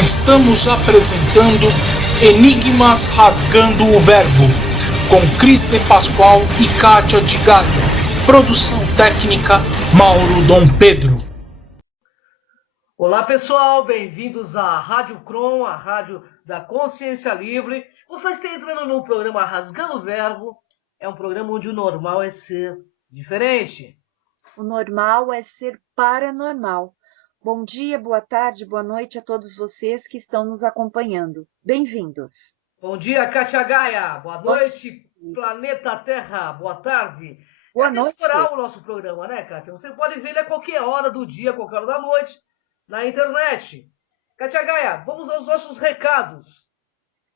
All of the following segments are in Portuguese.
Estamos apresentando Enigmas Rasgando o Verbo, com Cris de Pascoal e Kátia de Galho. Produção técnica Mauro Dom Pedro. Olá pessoal, bem-vindos à Rádio Cron, a rádio da Consciência Livre. Você está entrando no programa Rasgando o Verbo. É um programa onde o normal é ser diferente. O normal é ser paranormal. Bom dia, boa tarde, boa noite a todos vocês que estão nos acompanhando. Bem-vindos. Bom dia, Kátia Gaia. Boa noite, Planeta Terra. Boa tarde. Boa É noite. temporal o nosso programa, né, Kátia? Você pode ver ele a qualquer hora do dia, a qualquer hora da noite, na internet. Kátia Gaia, vamos aos nossos recados.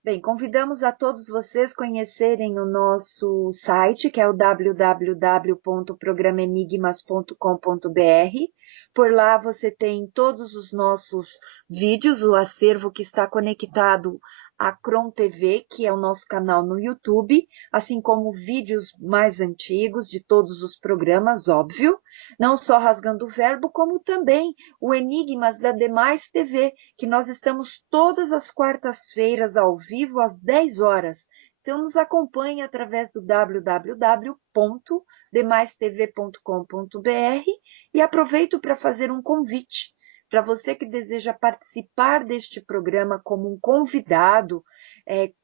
Bem, convidamos a todos vocês conhecerem o nosso site, que é o www.programenigmas.com.br. Por lá você tem todos os nossos vídeos, o acervo que está conectado à Cron TV, que é o nosso canal no YouTube, assim como vídeos mais antigos de todos os programas, óbvio. Não só Rasgando o Verbo, como também o Enigmas da Demais TV, que nós estamos todas as quartas-feiras ao vivo às 10 horas. Então, nos acompanhe através do www.demaistv.com.br e aproveito para fazer um convite para você que deseja participar deste programa como um convidado,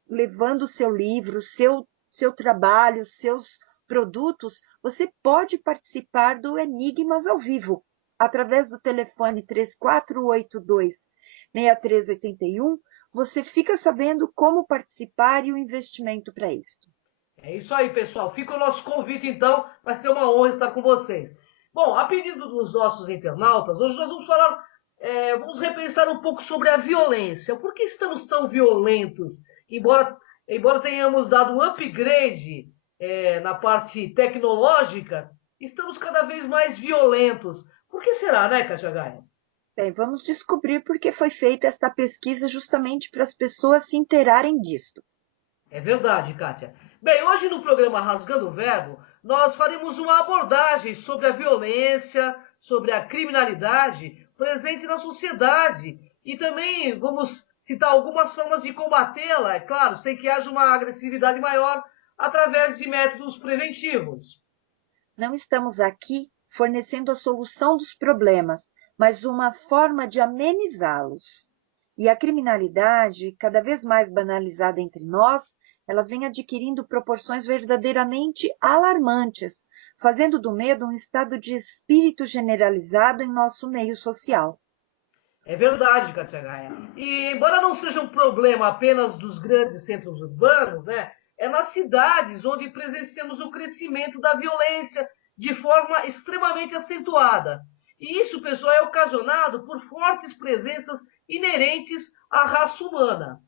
levando seu livro, seu trabalho, seus produtos, você pode participar do Enigmas ao vivo, através do telefone 3482-6381, você fica sabendo como participar e o investimento para isso. É isso aí, pessoal. Fica o nosso convite, então. Vai ser uma honra estar com vocês. Bom, a pedido dos nossos internautas, hoje nós vamos falar, vamos repensar um pouco sobre a violência. Por que estamos tão violentos? Embora tenhamos dado um upgrade na parte tecnológica, estamos cada vez mais violentos. Por que será, né, Kátia Gaia? Bem, vamos descobrir por que foi feita esta pesquisa justamente para as pessoas se inteirarem disto. É verdade, Kátia. Bem, hoje no programa Rasgando o Verbo, nós faremos uma abordagem sobre a violência, sobre a criminalidade presente na sociedade e também vamos citar algumas formas de combatê-la, é claro, sem que haja uma agressividade maior, através de métodos preventivos. Não estamos aqui fornecendo a solução dos problemas, mas uma forma de amenizá-los. E a criminalidade, cada vez mais banalizada entre nós, ela vem adquirindo proporções verdadeiramente alarmantes, fazendo do medo um estado de espírito generalizado em nosso meio social. É verdade, Kátia Gaia. E embora não seja um problema apenas dos grandes centros urbanos, né, é nas cidades onde presenciamos o crescimento da violência de forma extremamente acentuada. E isso, pessoal, é ocasionado por fortes presenças inerentes à raça humana.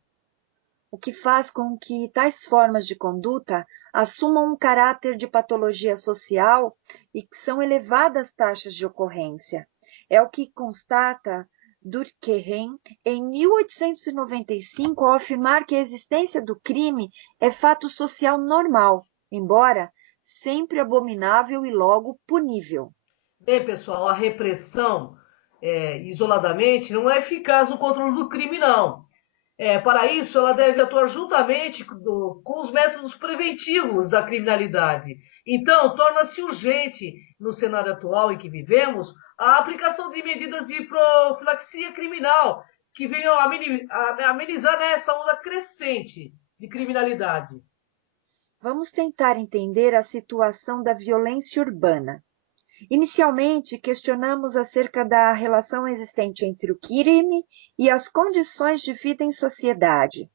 O que faz com que tais formas de conduta assumam um caráter de patologia social e que são elevadas taxas de ocorrência. É o que constata Durkheim em 1895 ao afirmar que a existência do crime é fato social normal, embora sempre abominável e logo punível. Bem, pessoal, a repressão isoladamente não é eficaz no controle do crime, não. Para isso, ela deve atuar juntamente com os métodos preventivos da criminalidade. Então, torna-se urgente, no cenário atual em que vivemos, a aplicação de medidas de profilaxia criminal que venham a amenizar essa onda crescente de criminalidade. Vamos tentar entender a situação da violência urbana. Inicialmente, questionamos acerca da relação existente entre o crime e as condições de vida em sociedade,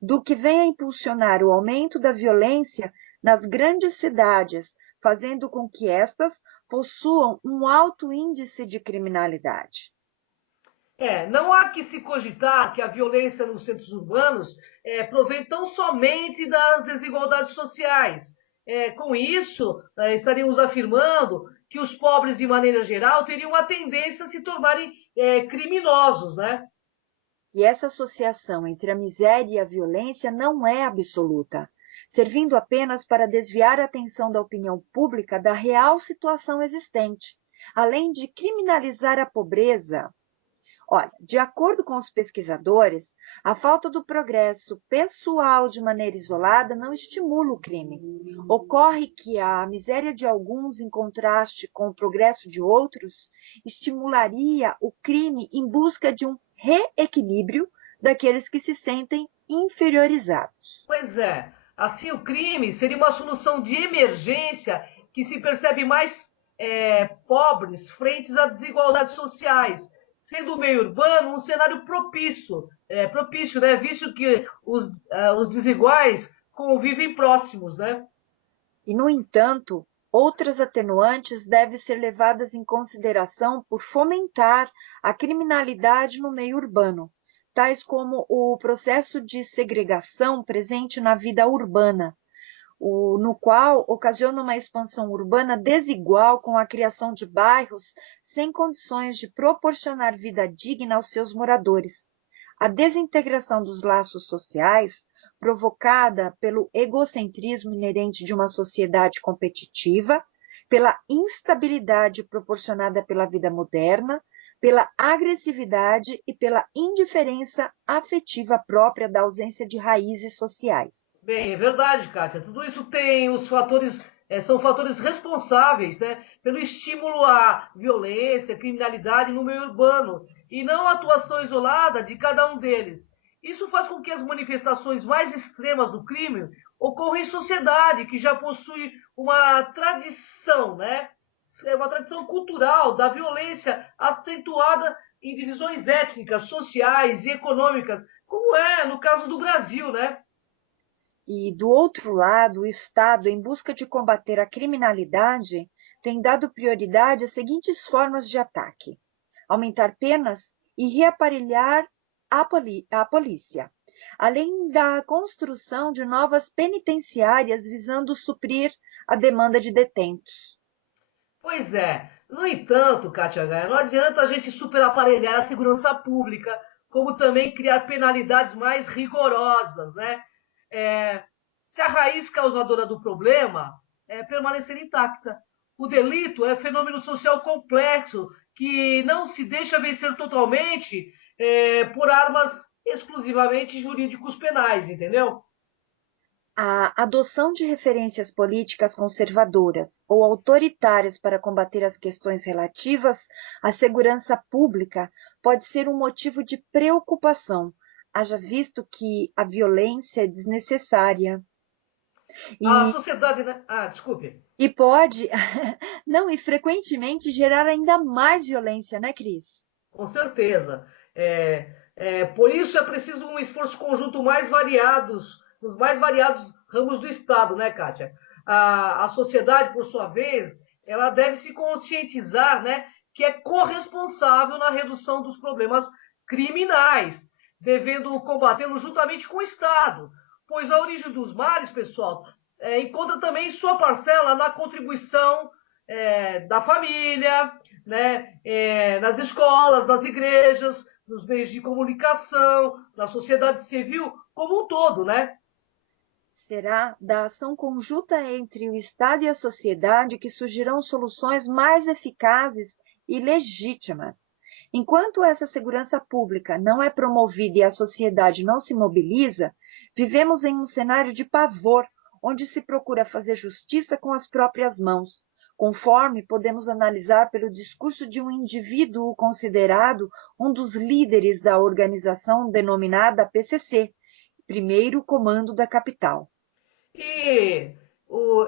do que vem a impulsionar o aumento da violência nas grandes cidades, fazendo com que estas possuam um alto índice de criminalidade. Não há que se cogitar que a violência nos centros urbanos provém tão somente das desigualdades sociais. Com isso, estaríamos afirmando que os pobres, de maneira geral, teriam a tendência a se tornarem criminosos, né? E essa associação entre a miséria e a violência não é absoluta, servindo apenas para desviar a atenção da opinião pública da real situação existente, além de criminalizar a pobreza. Olha, de acordo com os pesquisadores, a falta do progresso pessoal de maneira isolada não estimula o crime. Ocorre que a miséria de alguns, em contraste com o progresso de outros, estimularia o crime em busca de um reequilíbrio daqueles que se sentem inferiorizados. Pois é, assim o crime seria uma solução de emergência que se percebe mais pobres frente às desigualdades sociais, sendo o meio urbano um cenário propício, né, visto que os desiguais convivem próximos, né? E, no entanto, outras atenuantes devem ser levadas em consideração por fomentar a criminalidade no meio urbano, tais como o processo de segregação presente na vida urbana, no qual ocasiona uma expansão urbana desigual com a criação de bairros sem condições de proporcionar vida digna aos seus moradores. A desintegração dos laços sociais, provocada pelo egocentrismo inerente de uma sociedade competitiva, pela instabilidade proporcionada pela vida moderna, pela agressividade e pela indiferença afetiva própria da ausência de raízes sociais. Bem, é verdade, Kátia. Tudo isso tem os fatores, são fatores responsáveis, né, pelo estímulo à violência, criminalidade no meio urbano, e não a atuação isolada de cada um deles. Isso faz com que as manifestações mais extremas do crime ocorram em sociedade que já possui uma tradição, né, uma tradição cultural da violência acentuada em divisões étnicas, sociais e econômicas, como é no caso do Brasil, né? E, do outro lado, o Estado, em busca de combater a criminalidade, tem dado prioridade às seguintes formas de ataque: aumentar penas e reaparelhar a polícia, além da construção de novas penitenciárias visando suprir a demanda de detentos. Pois é. No entanto, Kátia Gaia, não adianta a gente superaparelhar a segurança pública, como também criar penalidades mais rigorosas, né? É, se a raiz causadora do problema é permanecer intacta. O delito é fenômeno social complexo que não se deixa vencer totalmente por armas exclusivamente jurídicos penais, entendeu? A adoção de referências políticas conservadoras ou autoritárias para combater as questões relativas à segurança pública pode ser um motivo de preocupação, haja visto que a violência é desnecessária A e, sociedade, né? Ah, desculpe. e pode, não, e frequentemente gerar ainda mais violência, né, Cris? Com certeza. Por isso é preciso um esforço conjunto nos mais variados ramos do Estado, né, Kátia? A sociedade, por sua vez, ela deve se conscientizar, né, que é corresponsável na redução dos problemas criminais, devendo combatê-los juntamente com o Estado, pois a origem dos males, pessoal, encontra também sua parcela na contribuição da família, né, nas escolas, nas igrejas, nos meios de comunicação, na sociedade civil como um todo, né? Será da ação conjunta entre o Estado e a sociedade que surgirão soluções mais eficazes e legítimas. Enquanto essa segurança pública não é promovida e a sociedade não se mobiliza, vivemos em um cenário de pavor, onde se procura fazer justiça com as próprias mãos, conforme podemos analisar pelo discurso de um indivíduo considerado um dos líderes da organização denominada PCC, Primeiro Comando da Capital. E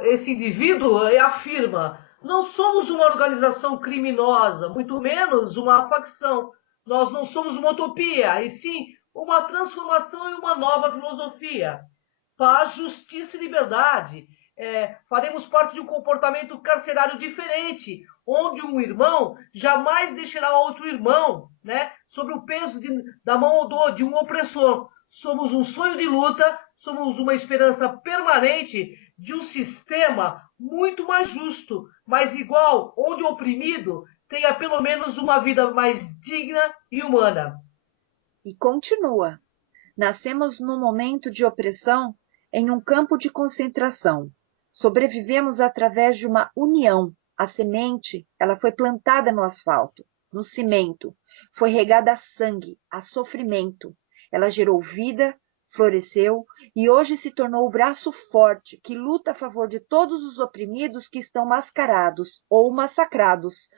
esse indivíduo afirma: não somos uma organização criminosa, muito menos uma facção. Nós não somos uma utopia, e sim uma transformação em uma nova filosofia. Paz, justiça e liberdade. Faremos parte de um comportamento carcerário diferente, onde um irmão jamais deixará outro irmão, né, sob o peso da mão de um opressor. Somos um sonho de luta, somos uma esperança permanente de um sistema muito mais justo, mais igual, onde o oprimido tenha pelo menos uma vida mais digna e humana. E continua: nascemos num momento de opressão em um campo de concentração. Sobrevivemos através de uma união. A semente, ela foi plantada no asfalto. no cimento, foi regada a sangue, a sofrimento. Ela gerou vida, floresceu e hoje se tornou o braço forte que luta a favor de todos os oprimidos que estão mascarados ou massacrados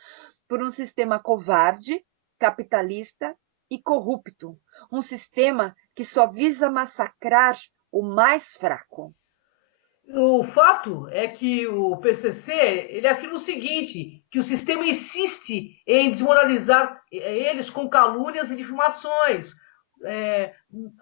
por um sistema covarde, capitalista e corrupto. Um sistema que só visa massacrar o mais fraco. O fato é que o PCC ele afirma o seguinte, que o sistema insiste em desmoralizar eles com calúnias e difamações,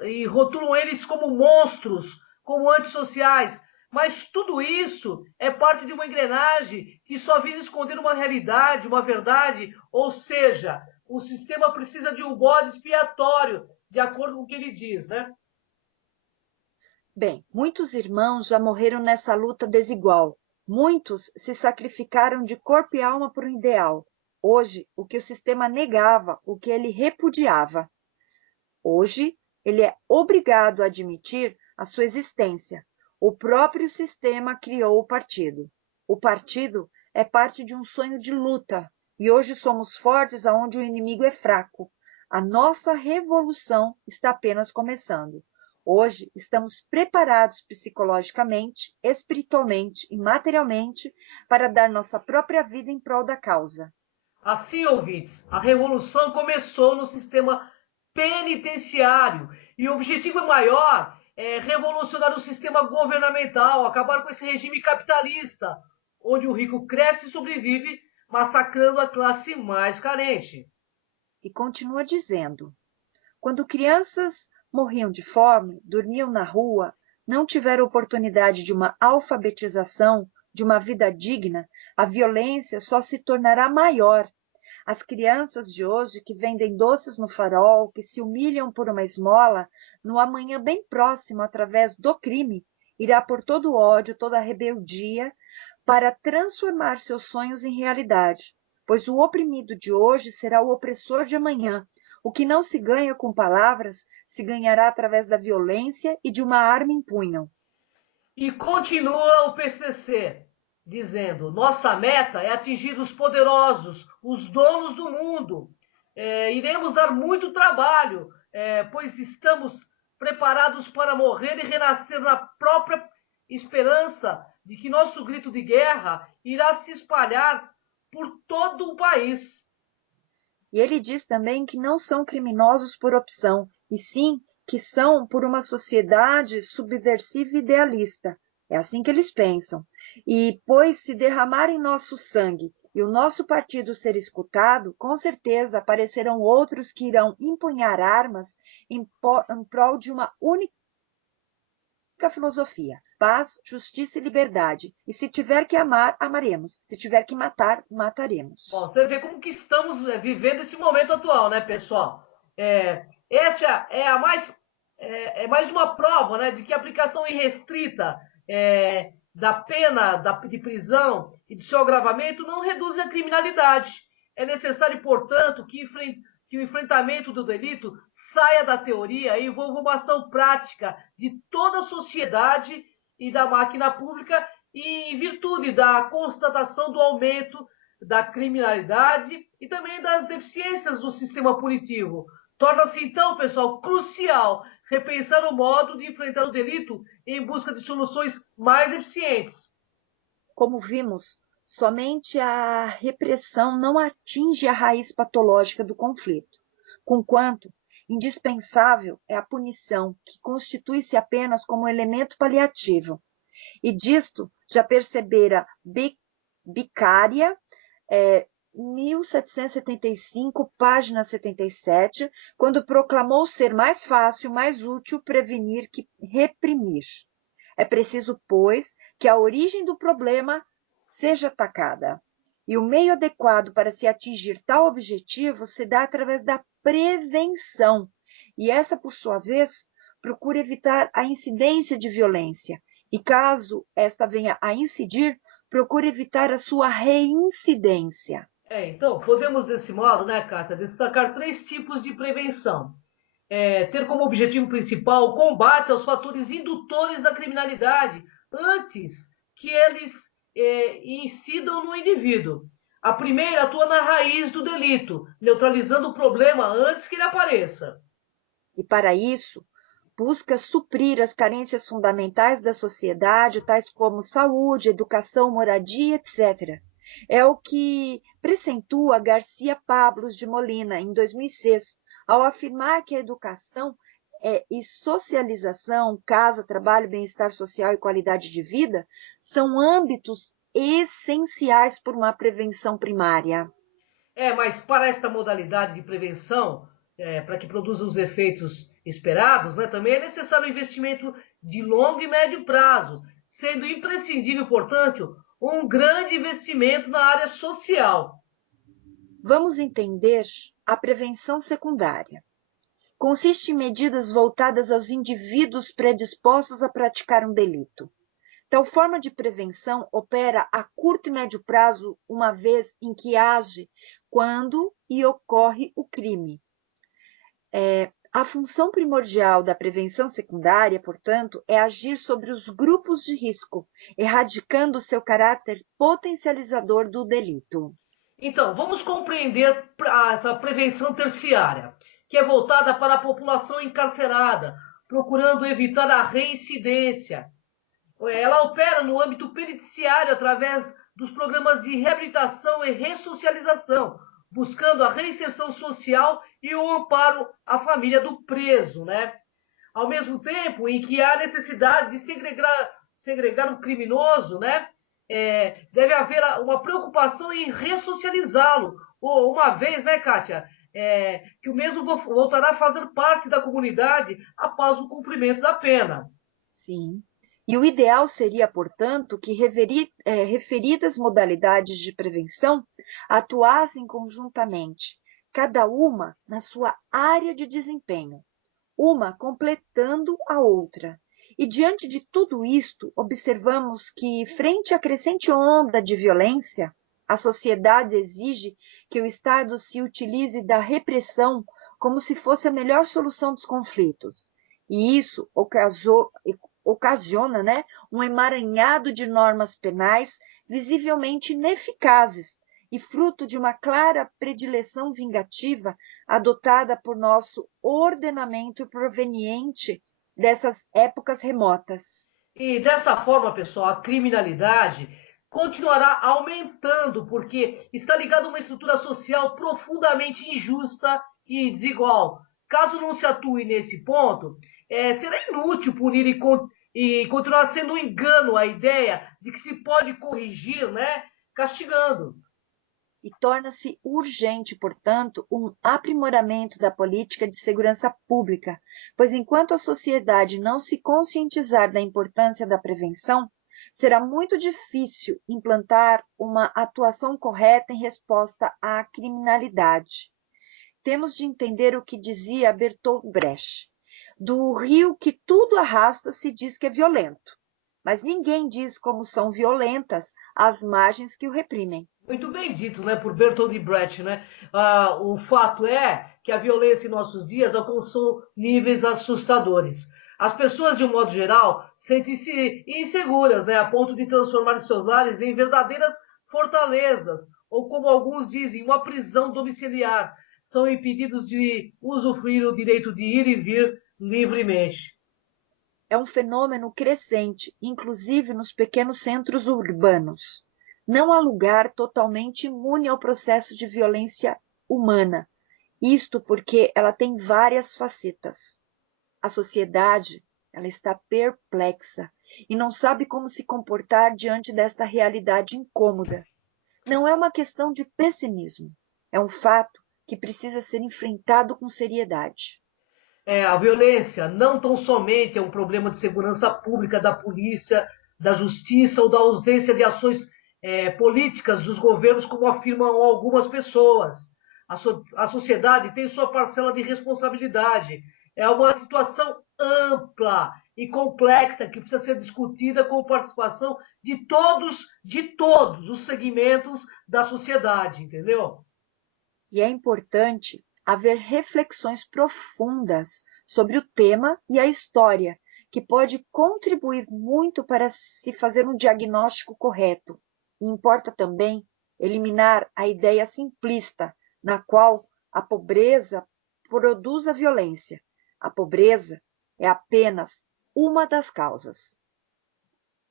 e rotulam eles como monstros, como antissociais. Mas tudo isso é parte de uma engrenagem que só visa esconder uma realidade, uma verdade, ou seja, o sistema precisa de um bode expiatório, de acordo com o que ele diz, né? Bem, muitos irmãos já morreram nessa luta desigual. Muitos se sacrificaram de corpo e alma por um ideal. Hoje, o que o sistema negava, o que ele repudiava. Hoje, ele é obrigado a admitir a sua existência. O próprio sistema criou o partido. O partido é parte de um sonho de luta. E hoje somos fortes aonde o inimigo é fraco. A nossa revolução está apenas começando. Hoje estamos preparados psicologicamente, espiritualmente e materialmente para dar nossa própria vida em prol da causa. Assim, ouvintes, a revolução começou no sistema penitenciário e o objetivo maior é revolucionar o sistema governamental, acabar com esse regime capitalista, onde o rico cresce e sobrevive, massacrando a classe mais carente. E continua dizendo: quando crianças morriam de fome, dormiam na rua, não tiveram oportunidade de uma alfabetização, de uma vida digna, a violência só se tornará maior. As crianças de hoje que vendem doces no farol, que se humilham por uma esmola, no amanhã bem próximo, através do crime, irá por todo o ódio, toda a rebeldia, para transformar seus sonhos em realidade. Pois o oprimido de hoje será o opressor de amanhã. O que não se ganha com palavras, se ganhará através da violência e de uma arma em punho. E continua o PCC, dizendo: nossa meta é atingir os poderosos, os donos do mundo. Iremos dar muito trabalho, pois estamos preparados para morrer e renascer na própria esperança de que nosso grito de guerra irá se espalhar por todo o país. E ele diz também que não são criminosos por opção, e sim que são por uma sociedade subversiva e idealista. É assim que eles pensam. E, pois, se derramarem nosso sangue e o nosso partido ser escutado, com certeza aparecerão outros que irão empunhar armas em prol de uma única filosofia: paz, justiça e liberdade. E se tiver que amar, amaremos. Se tiver que matar, mataremos. Bom, você vê como que estamos vivendo esse momento atual, né, pessoal? Essa é mais uma prova, né, de que a aplicação irrestrita da pena de prisão e do seu agravamento não reduz a criminalidade. É necessário, portanto, que o enfrentamento do delito saia da teoria e envolva uma ação prática de toda a sociedade e da máquina pública e em virtude da constatação do aumento da criminalidade e também das deficiências do sistema punitivo. Torna-se, então, pessoal, crucial repensar o modo de enfrentar o delito em busca de soluções mais eficientes. Como vimos, somente a repressão não atinge a raiz patológica do conflito, conquanto indispensável é a punição, que constitui-se apenas como elemento paliativo. E disto já percebera Beccaria, 1775, página 77, quando proclamou ser mais fácil, mais útil prevenir que reprimir. É preciso, pois, que a origem do problema seja atacada. E o meio adequado para se atingir tal objetivo se dá através da prevenção. E essa, por sua vez, procura evitar a incidência de violência. E caso esta venha a incidir, procura evitar a sua reincidência. Então, podemos, desse modo, né, Cássia, destacar 3 tipos de prevenção. Ter como objetivo principal o combate aos fatores indutores da criminalidade antes que eles incidam no indivíduo. A primeira atua na raiz do delito, neutralizando o problema antes que ele apareça. E para isso, busca suprir as carências fundamentais da sociedade, tais como saúde, educação, moradia, etc. É o que precentua Garcia Pablos de Molina em 2006, ao afirmar que a educação e socialização, casa, trabalho, bem-estar social e qualidade de vida são âmbitos essenciais para uma prevenção primária. Mas para esta modalidade de prevenção, para que produza os efeitos esperados, né, também é necessário um investimento de longo e médio prazo, sendo imprescindível, portanto, um grande investimento na área social. Vamos entender a prevenção secundária. Consiste em medidas voltadas aos indivíduos predispostos a praticar um delito. Tal forma de prevenção opera a curto e médio prazo, uma vez em que age quando e ocorre o crime. A função primordial da prevenção secundária, portanto, é agir sobre os grupos de risco, erradicando seu caráter potencializador do delito. Então, vamos compreender essa prevenção terciária, que é voltada para a população encarcerada, procurando evitar a reincidência. Ela opera no âmbito penitenciário através dos programas de reabilitação e ressocialização, buscando a reinserção social e o amparo à família do preso, né? Ao mesmo tempo em que há necessidade de segregar o criminoso, né? Deve haver uma preocupação em ressocializá-lo, uma vez, né, Kátia, que o mesmo voltará a fazer parte da comunidade após o cumprimento da pena. Sim. E o ideal seria, portanto, que referidas modalidades de prevenção atuassem conjuntamente, cada uma na sua área de desempenho, uma completando a outra. E diante de tudo isto, observamos que, frente à crescente onda de violência, a sociedade exige que o Estado se utilize da repressão como se fosse a melhor solução dos conflitos. E isso ocasiona, né, um emaranhado de normas penais visivelmente ineficazes e fruto de uma clara predileção vingativa adotada por nosso ordenamento proveniente dessas épocas remotas. E dessa forma, pessoal, a criminalidade continuará aumentando, porque está ligada a uma estrutura social profundamente injusta e desigual. Caso não se atue nesse ponto, será inútil punir e continuar sendo um engano a ideia de que se pode corrigir, né, castigando. E torna-se urgente, portanto, um aprimoramento da política de segurança pública, pois enquanto a sociedade não se conscientizar da importância da prevenção, será muito difícil implantar uma atuação correta em resposta à criminalidade. Temos de entender o que dizia Bertolt Brecht: do rio que tudo arrasta se diz que é violento, mas ninguém diz como são violentas as margens que o reprimem. Muito bem dito, né, por Bertolt Brecht, né? O fato é que a violência em nossos dias alcançou níveis assustadores. As pessoas, de um modo geral, sentem-se inseguras, né, a ponto de transformar seus lares em verdadeiras fortalezas, ou como alguns dizem, uma prisão domiciliar. São impedidos de usufruir o direito de ir e vir livremente. É um fenômeno crescente, inclusive nos pequenos centros urbanos. Não há lugar totalmente imune ao processo de violência humana, isto porque ela tem várias facetas. A sociedade, ela está perplexa e não sabe como se comportar diante desta realidade incômoda. Não é uma questão de pessimismo, é um fato que precisa ser enfrentado com seriedade. A violência não tão somente é um problema de segurança pública da polícia, da justiça ou da ausência de ações políticas dos governos, como afirmam algumas pessoas. A sociedade tem sua parcela de responsabilidade. É uma situação ampla e complexa que precisa ser discutida com participação de todos os segmentos da sociedade, entendeu? E é importante haver reflexões profundas sobre o tema e a história, que pode contribuir muito para se fazer um diagnóstico correto. E importa também eliminar a ideia simplista na qual a pobreza produz a violência. A pobreza é apenas uma das causas.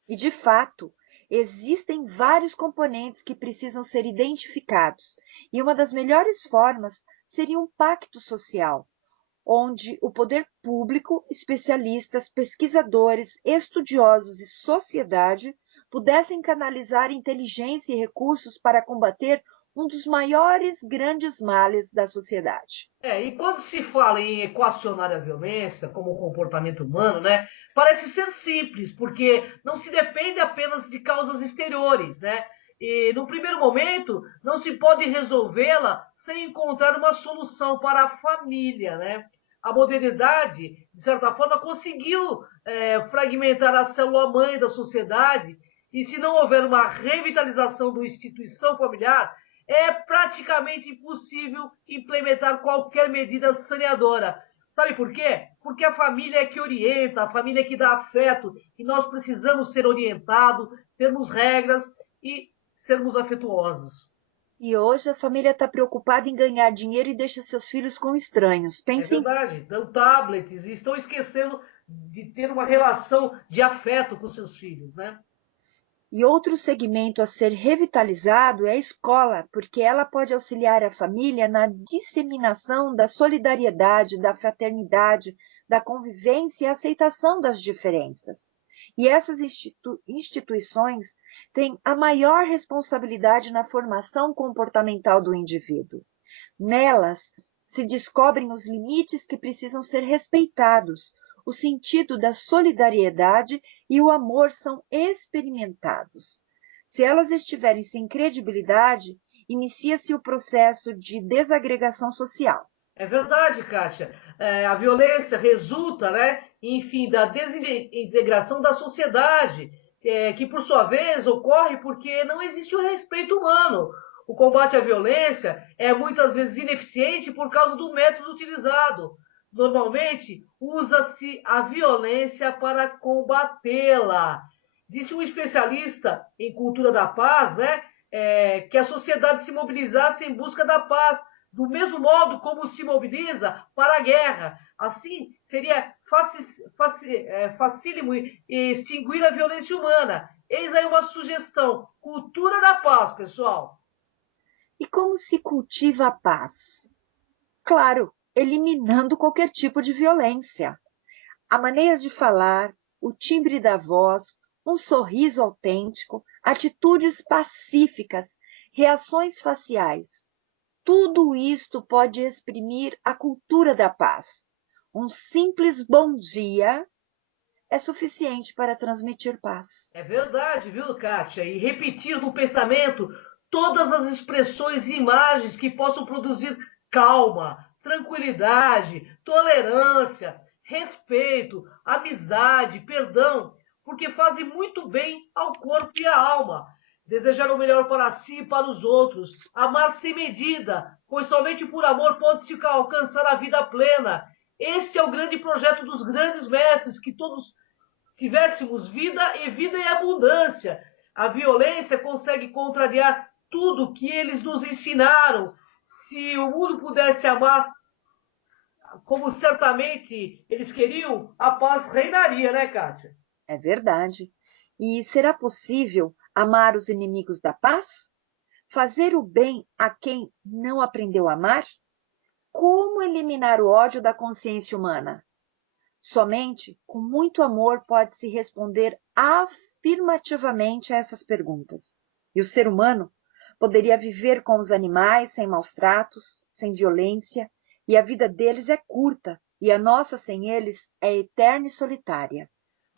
E, de fato, existem vários componentes que precisam ser identificados, e uma das melhores formas seria um pacto social, onde o poder público, especialistas, pesquisadores, estudiosos e sociedade pudessem canalizar inteligência e recursos para combater um dos maiores grandes males da sociedade. E quando se fala em equacionar a violência como comportamento humano, né, parece ser simples, porque não se depende apenas de causas exteriores, né? E no primeiro momento não se pode resolvê-la sem encontrar uma solução para a família, né? A modernidade, de certa forma, conseguiu fragmentar a célula-mãe da sociedade, e se não houver uma revitalização da instituição familiar, é praticamente impossível implementar qualquer medida saneadora. Sabe por quê? Porque a família é que orienta, a família é que dá afeto, e nós precisamos ser orientados, termos regras e sermos afetuosos. E hoje a família está preocupada em ganhar dinheiro e deixa seus filhos com estranhos. É Pensem. verdade, dão tablets e estão esquecendo de ter uma relação de afeto com seus filhos, né? E outro segmento a ser revitalizado é a escola, porque ela pode auxiliar a família na disseminação da solidariedade, da fraternidade, da convivência e aceitação das diferenças. E essas instituições têm a maior responsabilidade na formação comportamental do indivíduo. Nelas se descobrem os limites que precisam ser respeitados, o sentido da solidariedade e o amor são experimentados. Se elas estiverem sem credibilidade, inicia-se o processo de desagregação social. É verdade, Kátia. A violência resulta, né, enfim, da desintegração da sociedade, que por sua vez ocorre porque não existe o respeito humano. O combate à violência é muitas vezes ineficiente por causa do método utilizado. Normalmente, usa-se a violência para combatê-la. Disse um especialista em cultura da paz, né, que a sociedade se mobilizasse em busca da paz, do mesmo modo como se mobiliza para a guerra. Assim, seria facílimo extinguir a violência humana. Eis aí uma sugestão: cultura da paz, pessoal. E como se cultiva a paz? Claro, eliminando qualquer tipo de violência. A maneira de falar, o timbre da voz, um sorriso autêntico, atitudes pacíficas, reações faciais. Tudo isto pode exprimir a cultura da paz. Um simples bom dia é suficiente para transmitir paz. É verdade, viu, Kátia? E repetir no pensamento todas as expressões e imagens que possam produzir calma, tranquilidade, tolerância, respeito, amizade, perdão, porque fazem muito bem ao corpo e à alma. Desejar o melhor para si e para os outros, amar sem medida, pois somente por amor pode-se alcançar a vida plena. Este é o grande projeto dos grandes mestres, que todos tivéssemos vida e vida em abundância. A violência consegue contrariar tudo que eles nos ensinaram. Se o mundo pudesse amar como certamente eles queriam, a paz reinaria, né, Kátia? É verdade. E será possível amar os inimigos da paz? Fazer o bem a quem não aprendeu a amar? Como eliminar o ódio da consciência humana? Somente com muito amor pode-se responder afirmativamente a essas perguntas. E o ser humano poderia viver com os animais sem maus tratos, sem violência, e a vida deles é curta, e a nossa sem eles é eterna e solitária.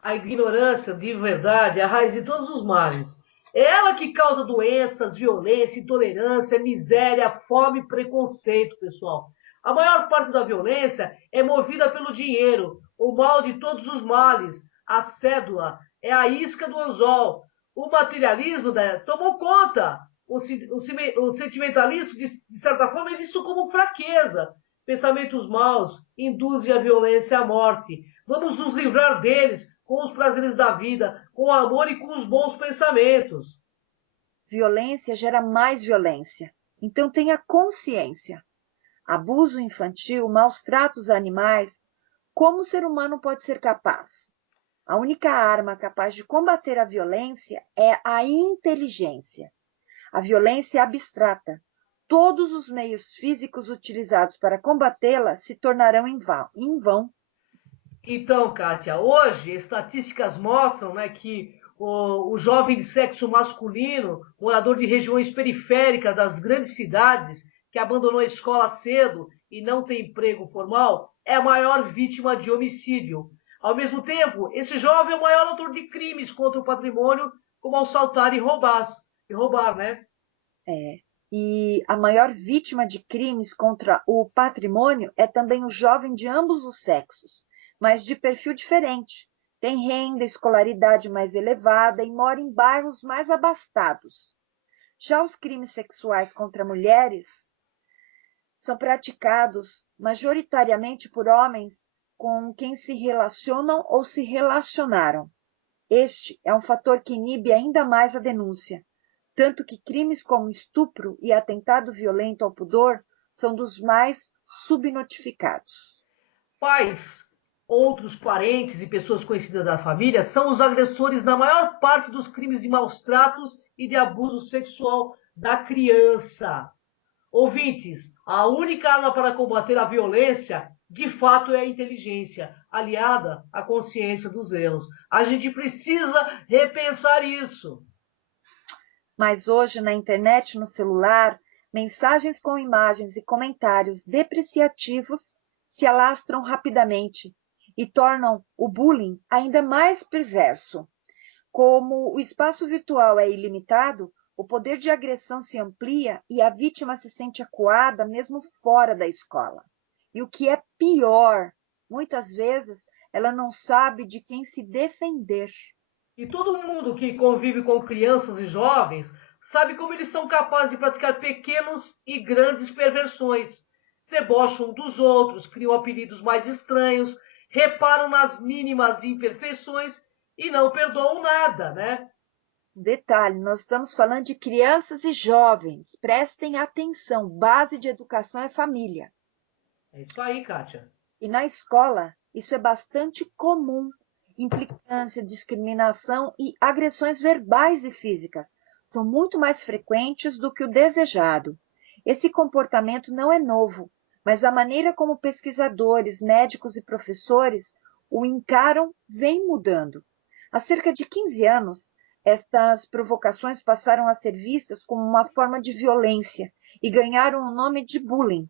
A ignorância, de verdade, é a raiz de todos os males. É ela que causa doenças, violência, intolerância, miséria, fome e preconceito, pessoal. A maior parte da violência é movida pelo dinheiro, o mal de todos os males. A cédula é a isca do anzol. O materialismo, né, tomou conta. O sentimentalismo, de certa forma, é visto como fraqueza. Pensamentos maus induzem a violência e a morte. Vamos nos livrar deles com os prazeres da vida, com o amor e com os bons pensamentos. violência gera mais violência. Então tenha consciência. Abuso infantil, maus tratos a animais, como o ser humano pode ser capaz? A única arma capaz de combater a violência é a inteligência. A violência é abstrata. Todos os meios físicos utilizados para combatê-la se tornarão em vão. Então, Kátia, hoje estatísticas mostram, né, que o jovem de sexo masculino, morador de regiões periféricas das grandes cidades, que abandonou a escola cedo e não tem emprego formal, é a maior vítima de homicídio. Ao mesmo tempo, esse jovem é o maior autor de crimes contra o patrimônio, como assaltar e roubar, né? E a maior vítima de crimes contra o patrimônio é também o jovem de ambos os sexos, mas de perfil diferente. Tem renda, escolaridade mais elevada e mora em bairros mais abastados. Já os crimes sexuais contra mulheres são praticados majoritariamente por homens com quem se relacionam ou se relacionaram. Este é um fator que inibe ainda mais a denúncia, tanto que crimes como estupro e atentado violento ao pudor são dos mais subnotificados. Pais, outros parentes e pessoas conhecidas da família são os agressores na maior parte dos crimes de maus tratos e de abuso sexual da criança. Ouvintes, a única arma para combater a violência, de fato, é a inteligência, aliada à consciência dos erros. A gente precisa repensar isso. Mas hoje, na internet, no celular, mensagens com imagens e comentários depreciativos se alastram rapidamente e tornam o bullying ainda mais perverso. Como o espaço virtual é ilimitado, o poder de agressão se amplia e a vítima se sente acuada mesmo fora da escola. E o que é pior, muitas vezes ela não sabe de quem se defender. E todo mundo que convive com crianças e jovens sabe como eles são capazes de praticar pequenos e grandes perversões. Debocham dos outros, criam apelidos mais estranhos, reparam nas mínimas imperfeições e não perdoam nada, né? Detalhe, nós estamos falando de crianças e jovens. Prestem atenção, base de educação é família. É isso aí, Kátia. E na escola, isso é bastante comum. Implicância, discriminação e agressões verbais e físicas são muito mais frequentes do que o desejado. Esse comportamento não é novo, mas a maneira como pesquisadores, médicos e professores o encaram vem mudando. Há cerca de 15 anos, estas provocações passaram a ser vistas como uma forma de violência e ganharam o nome de bullying,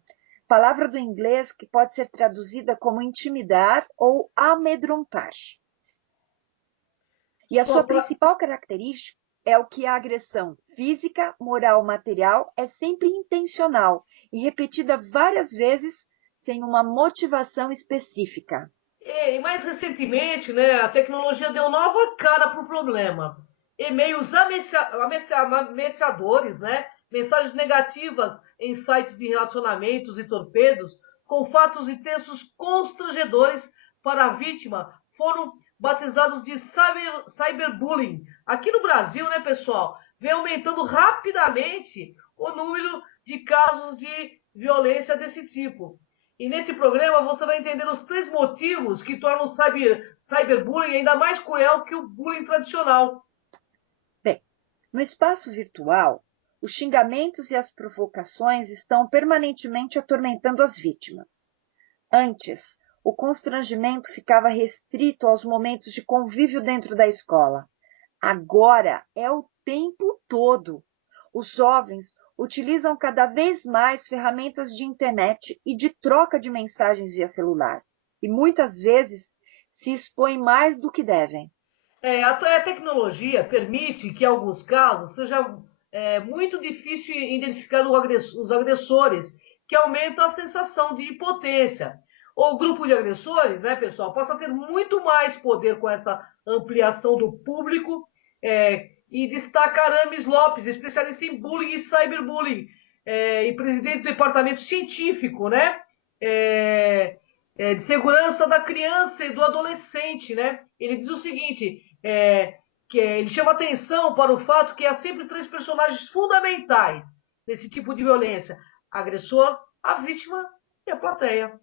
palavra do inglês que pode ser traduzida como intimidar ou amedrontar. E a sua principal característica é o que a agressão física, moral, material é sempre intencional e repetida várias vezes sem uma motivação específica. E mais recentemente, né, a tecnologia deu nova cara para o problema. E-mails ameaçadores, né, mensagens negativas em sites de relacionamentos e torpedos, com fatos e textos constrangedores para a vítima, foram batizados de cyberbullying. Aqui no Brasil, né, pessoal, vem aumentando rapidamente o número de casos de violência desse tipo. E nesse programa você vai entender os 3 motivos que tornam o cyberbullying ainda mais cruel que o bullying tradicional. Bem, no espaço virtual, os xingamentos e as provocações estão permanentemente atormentando as vítimas. Antes, o constrangimento ficava restrito aos momentos de convívio dentro da escola. Agora é o tempo todo. Os jovens utilizam cada vez mais ferramentas de internet e de troca de mensagens via celular. E muitas vezes se expõem mais do que devem. A tecnologia permite que, em alguns casos, seja muito difícil identificar os agressores, que aumenta a sensação de impotência. O grupo de agressores, né, pessoal, passa a ter muito mais poder com essa ampliação do público, e destaca Aramis Lopes, especialista em bullying e cyberbullying, e presidente do departamento científico, né, de segurança da criança e do adolescente, né? Ele diz o seguinte: ele chama atenção para o fato que há sempre três personagens fundamentais nesse tipo de violência: agressor, a vítima e a plateia.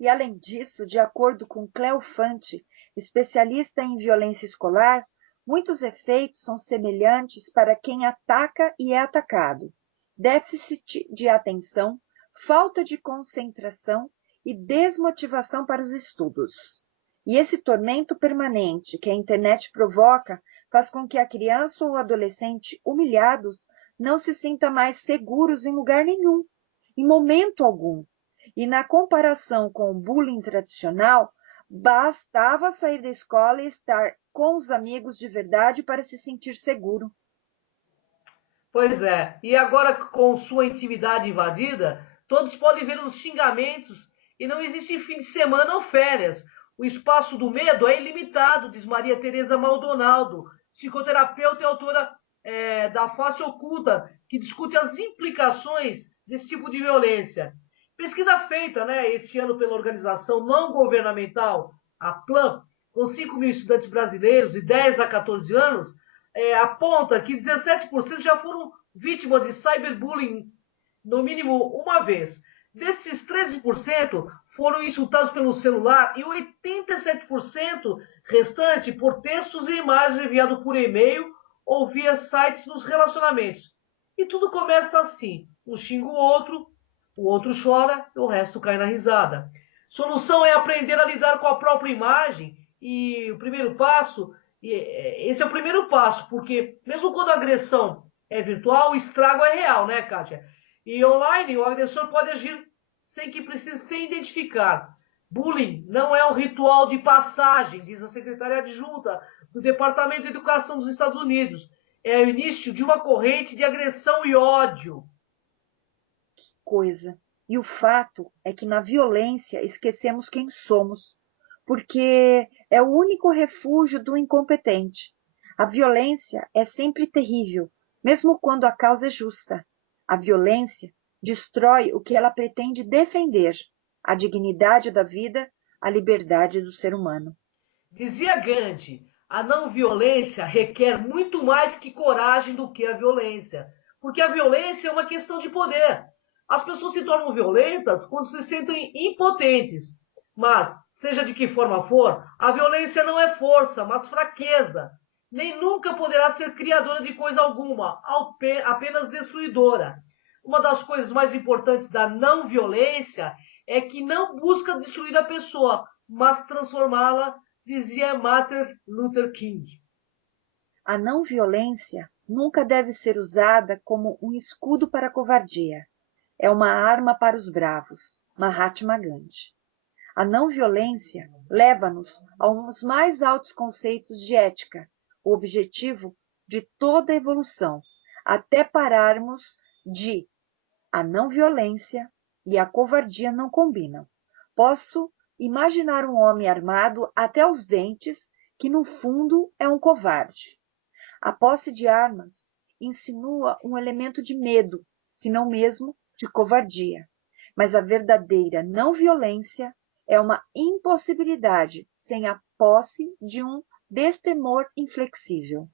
E além disso, de acordo com Cleo Fante, especialista em violência escolar, muitos efeitos são semelhantes para quem ataca e é atacado: déficit de atenção, falta de concentração e desmotivação para os estudos. E esse tormento permanente que a internet provoca faz com que a criança ou o adolescente humilhados não se sinta mais seguros em lugar nenhum, em momento algum. E na comparação com o bullying tradicional, bastava sair da escola e estar com os amigos de verdade para se sentir seguro. Pois é, e agora com sua intimidade invadida, todos podem ver os xingamentos e não existe fim de semana ou férias. O espaço do medo é ilimitado, diz Maria Tereza Maldonado, psicoterapeuta e autora da Face Oculta, que discute as implicações desse tipo de violência. Pesquisa feita esse ano pela organização não governamental, a PLAN, com 5 mil estudantes brasileiros de 10 a 14 anos, aponta que 17% já foram vítimas de cyberbullying, no mínimo uma vez. Desses 13%, foram insultados pelo celular e 87% restante por textos e imagens enviados por e-mail ou via sites nos relacionamentos. E tudo começa assim: um xinga o outro chora e o resto cai na risada. Solução é aprender a lidar com a própria imagem e o primeiro passo, esse é o primeiro passo, porque mesmo quando a agressão é virtual, o estrago é real, né, Kátia? E online, o agressor pode agir sem que precise se identificar. Bullying não é um ritual de passagem, diz a secretária adjunta do Departamento de Educação dos Estados Unidos. É o início de uma corrente de agressão e ódio. Coisa. E o fato é que na violência esquecemos quem somos, porque é o único refúgio do incompetente. A violência é sempre terrível, mesmo quando a causa é justa. A violência destrói o que ela pretende defender: a dignidade da vida, a liberdade do ser humano. Dizia Gandhi: a não violência requer muito mais que coragem do que a violência, porque a violência é uma questão de poder. As pessoas se tornam violentas quando se sentem impotentes. Mas, seja de que forma for, a violência não é força, mas fraqueza. Nem nunca poderá ser criadora de coisa alguma, apenas destruidora. Uma das coisas mais importantes da não violência é que não busca destruir a pessoa, mas transformá-la, dizia Martin Luther King. A não violência nunca deve ser usada como um escudo para a covardia. É uma arma para os bravos. Mahatma Gandhi. A não violência leva-nos a uns mais altos conceitos de ética, o objetivo de toda a evolução, até pararmos de a não violência e a covardia não combinam. Posso imaginar um homem armado até os dentes que no fundo é um covarde. A posse de armas insinua um elemento de medo, se não mesmo de covardia. Mas a verdadeira não violência é uma impossibilidade sem a posse de um destemor inflexível.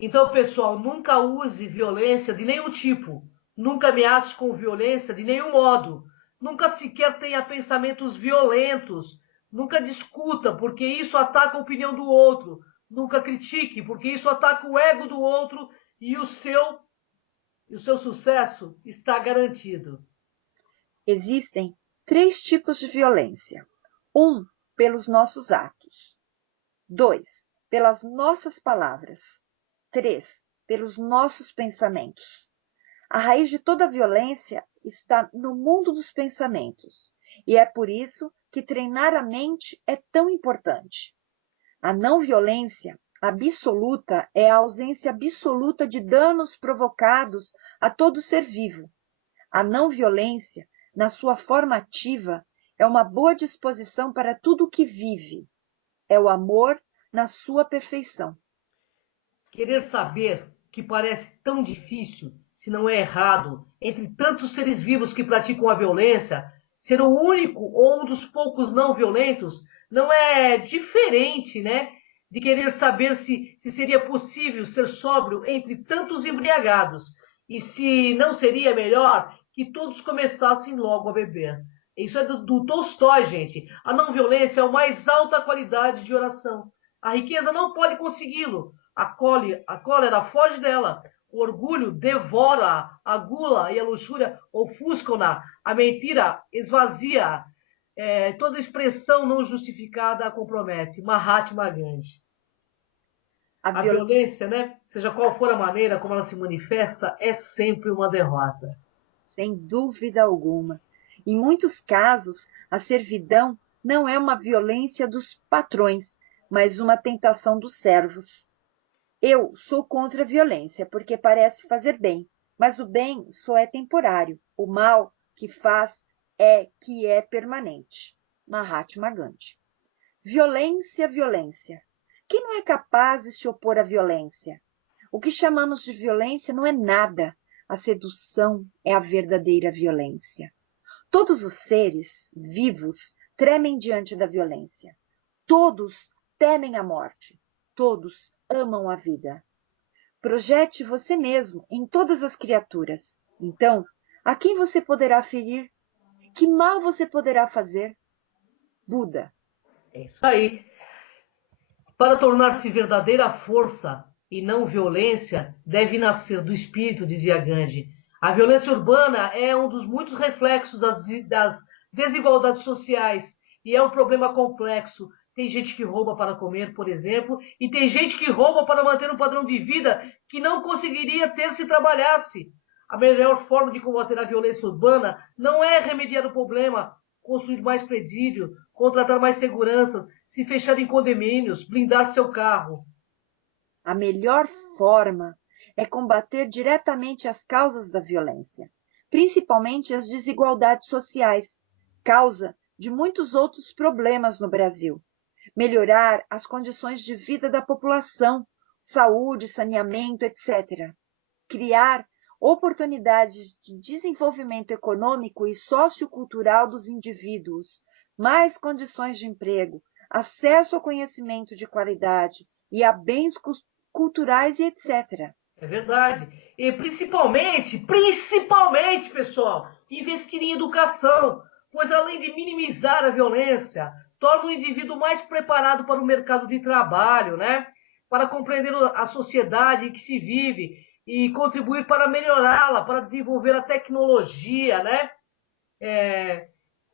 Então, pessoal, nunca use violência de nenhum tipo. Nunca ameace com violência de nenhum modo. Nunca sequer tenha pensamentos violentos. Nunca discuta, porque isso ataca a opinião do outro. Nunca critique, porque isso ataca o ego do outro e o seu sucesso está garantido. Existem 3 tipos de violência. 1, pelos nossos atos. 2, pelas nossas palavras. 3, pelos nossos pensamentos. A raiz de toda violência está no mundo dos pensamentos, e é por isso que treinar a mente é tão importante. A não violência absoluta é a ausência absoluta de danos provocados a todo ser vivo. A não violência, na sua forma ativa, é uma boa disposição para tudo o que vive. É o amor na sua perfeição. Querer saber que parece tão difícil, se não é errado, entre tantos seres vivos que praticam a violência, ser o único ou um dos poucos não violentos não é diferente, de querer saber se seria possível ser sóbrio entre tantos embriagados e se não seria melhor que todos começassem logo a beber. Isso é do Tolstói, gente. A não violência é a mais alta qualidade de oração. A riqueza não pode consegui-lo. A cólera foge dela. O orgulho devora, a gula e a luxúria ofuscam-na. A mentira esvazia. Toda expressão não justificada a compromete. Mahatma Gandhi. A violência, né? Seja qual for a maneira como ela se manifesta, é sempre uma derrota. Sem dúvida alguma. Em muitos casos, a servidão não é uma violência dos patrões, mas uma tentação dos servos. Eu sou contra a violência, porque parece fazer bem, mas o bem só é temporário. O mal que faz que é permanente. Mahatma Gandhi. Violência, violência. Quem não é capaz de se opor à violência? O que chamamos de violência não é nada. A sedução é a verdadeira violência. Todos os seres vivos tremem diante da violência. Todos temem a morte. Todos amam a vida. Projete você mesmo em todas as criaturas. Então, a quem você poderá ferir? Que mal você poderá fazer? Buda. É isso aí. Para tornar-se verdadeira força e não violência, deve nascer do espírito, dizia Gandhi. A violência urbana é um dos muitos reflexos das desigualdades sociais e é um problema complexo. Tem gente que rouba para comer, por exemplo, e tem gente que rouba para manter um padrão de vida que não conseguiria ter se trabalhasse. A melhor forma de combater a violência urbana não é remediar o problema, construir mais presídio, contratar mais seguranças, se fechar em condomínios, blindar seu carro. A melhor forma é combater diretamente as causas da violência, principalmente as desigualdades sociais, causa de muitos outros problemas no Brasil. Melhorar as condições de vida da população, saúde, saneamento, etc. Criar oportunidades de desenvolvimento econômico e sociocultural dos indivíduos, mais condições de emprego, acesso ao conhecimento de qualidade e a bens culturais e etc. É verdade. E principalmente, pessoal, investir em educação, pois além de minimizar a violência, torna o indivíduo mais preparado para o mercado de trabalho, né? Para compreender a sociedade em que se vive e contribuir para melhorá-la, para desenvolver a tecnologia, né?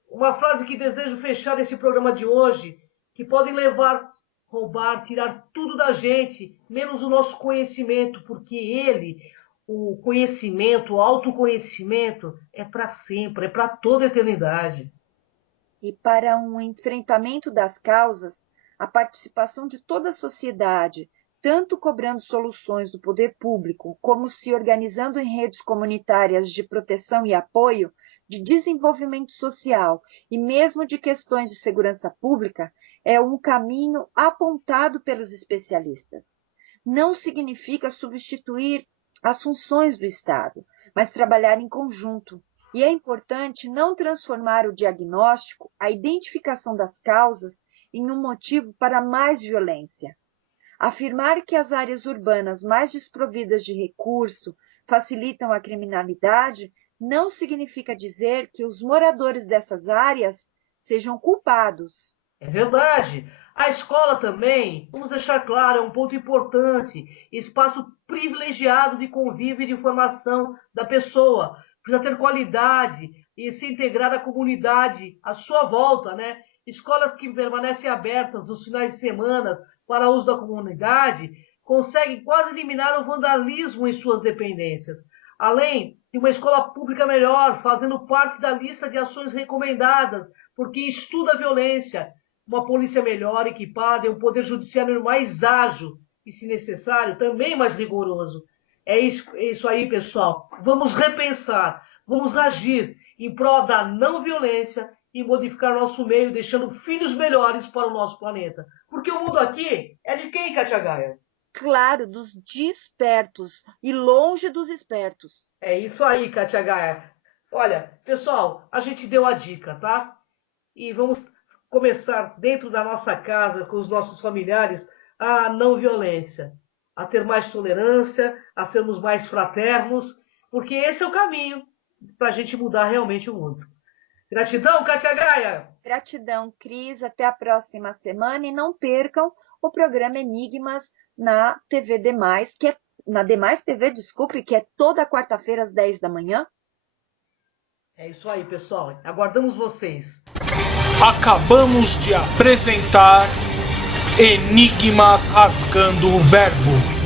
Uma frase que desejo fechar esse programa de hoje, que podem levar, roubar, tirar tudo da gente, menos o nosso conhecimento, porque o conhecimento, o autoconhecimento, é para sempre, é para toda a eternidade. E para um enfrentamento das causas, a participação de toda a sociedade, tanto cobrando soluções do poder público, como se organizando em redes comunitárias de proteção e apoio, de desenvolvimento social e mesmo de questões de segurança pública, é um caminho apontado pelos especialistas. Não significa substituir as funções do Estado, mas trabalhar em conjunto. E é importante não transformar o diagnóstico, a identificação das causas, em um motivo para mais violência. Afirmar que as áreas urbanas mais desprovidas de recurso facilitam a criminalidade não significa dizer que os moradores dessas áreas sejam culpados. É verdade. A escola também, vamos deixar claro, é um ponto importante, espaço privilegiado de convívio e de formação da pessoa. Precisa ter qualidade e se integrar à comunidade à sua volta, né? Escolas que permanecem abertas nos finais de semana para uso da comunidade conseguem quase eliminar o vandalismo em suas dependências. Além de uma escola pública melhor, fazendo parte da lista de ações recomendadas por quem estuda a violência, uma polícia melhor equipada e um poder judiciário mais ágil e, se necessário, também mais rigoroso. É isso aí, pessoal. Vamos repensar, vamos agir em prol da não violência e modificar nosso meio, deixando filhos melhores para o nosso planeta. Porque o mundo aqui é de quem, Katia Gaia? Claro, dos despertos e longe dos espertos. É isso aí, Katia Gaia. Olha, pessoal, a gente deu a dica, tá? E vamos começar dentro da nossa casa, com os nossos familiares, à não violência, a ter mais tolerância, a sermos mais fraternos, porque esse é o caminho para a gente mudar realmente o mundo. Gratidão, Kátia Gaia! Gratidão, Cris. Até a próxima semana e não percam o programa Enigmas na TV Demais, que é na Demais TV, desculpe, que é toda quarta-feira às 10 da manhã. É isso aí, pessoal. Aguardamos vocês. Acabamos de apresentar Enigmas Rasgando o Verbo.